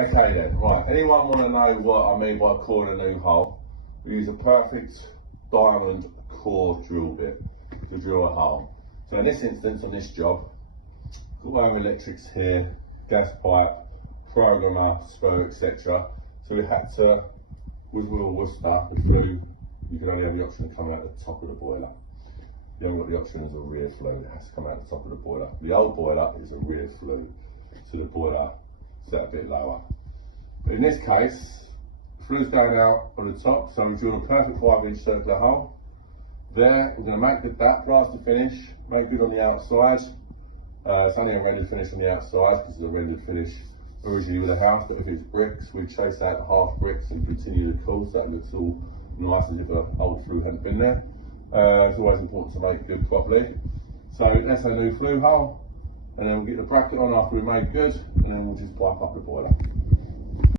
Okay then, right, anyone want to know what I mean by coring a new hole? We use a perfect diamond core drill bit to drill a hole. So in this instance, on this job, got our electrics here, gas pipe, programmer, spur, etc. So we had to, with Worcester, you can only have the option of coming out the top of the boiler. You haven't got the option as a rear flue, it has to come out the top of the boiler. The old boiler is a rear flue, so the boiler set a bit lower. But in this case, the flue's going out on the top, so we drill a perfect 5-inch circular hole. There, we're going to make good that, plaster finish, make good on the outside. It's only a rendered finish on the outside because it's a rendered finish originally with a house, but if it's bricks, we chase out the half bricks and continue the cool, so that looks all nice as if an old flue hadn't been there. It's always important to make it good properly. So that's our new flue hole, and then we'll get the bracket on after we made good, and then we'll just pipe up the boiler.